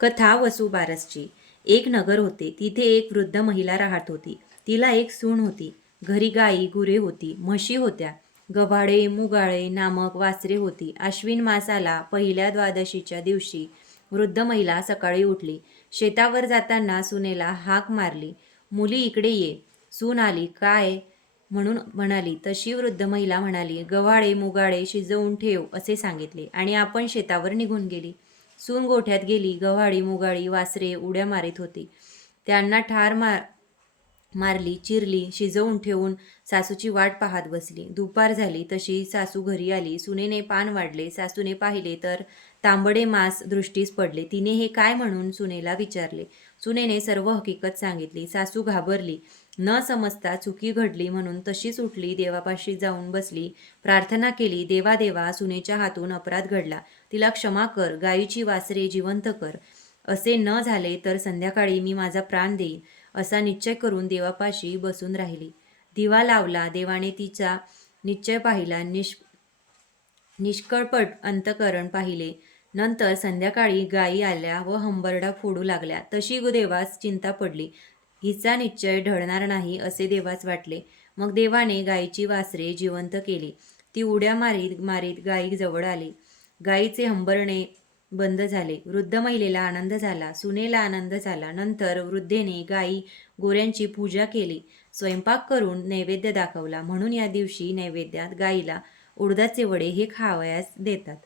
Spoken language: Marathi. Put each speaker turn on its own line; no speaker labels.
कथा वसुबारसची. एक नगर होते तिथे एक वृद्ध महिला राहत होती. तिला एक सून होती. घरी गाई गुरे होती म्हशी होत्या. गव्हाळे मुगाळे नामक वासरे होती. आश्विन मासाला पहिल्या द्वादशीच्या दिवशी वृद्ध महिला सकाळी उठली. शेतावर जाताना सुनेला हाक मारली मुली इकडे ये. सून आली काय? म्हणून म्हणाली तशी वृद्ध महिला म्हणाली गव्हाळे मुगाळे शिजवून ठेव असे सांगितले आणि आपण शेतावर निघून गेली. सून गोठ्यात गेली गव्हाळी मुगाळी वासरे उड्या मारित होती. त्यांना ठार मार मारली चिरली शिजवून ठेवून सासूची वाट पाहत बसली. दुपार झाली तशी सासू घरी आली. सुनेने पान वाढले. सासूने पाहिले तर तांबडे मांस दृष्टीस पडले. तिने हे काय म्हणून सुनेला विचारले? सुनेने सर्व हकीकत सांगितली. सासू घाबरली. न समजता चुकी घडली म्हणून तशीच उठली देवापाशी जाऊन बसली. प्रार्थना केली देवा देवा सुनेच्या हातून अपराध घडला. तिला क्षमा कर गायीची वासरे जिवंत कर. असे न झाले तर संध्याकाळी मी माझा प्राण देईन. असा निश्चय करून देवापाशी बसून राहिली. दिवा लावला देवाने तिचा निश्चय पाहिला निष् निष्कळपट अंतकरण पाहिले. नंतर संध्याकाळी गायी आल्या व हंबरडा फोडू लागल्या. तशी देवास चिंता पडली. हिचा निश्चय ढळणार नाही असे देवास वाटले. मग देवाने गायीची वासरे जिवंत केली. ती उड्या मारीत मारीत गायी जवळ आली. गायीचे हंबरणे बंद झाले. वृद्ध महिलेला आनंद झाला सुनेला आनंद झाला. नंतर वृद्धेने गायी गोऱ्यांची पूजा केली. स्वयंपाक करून नैवेद्य दाखवला. म्हणून या दिवशी नैवेद्यात गाईला उडदाचे वडे हे खावयास देतात.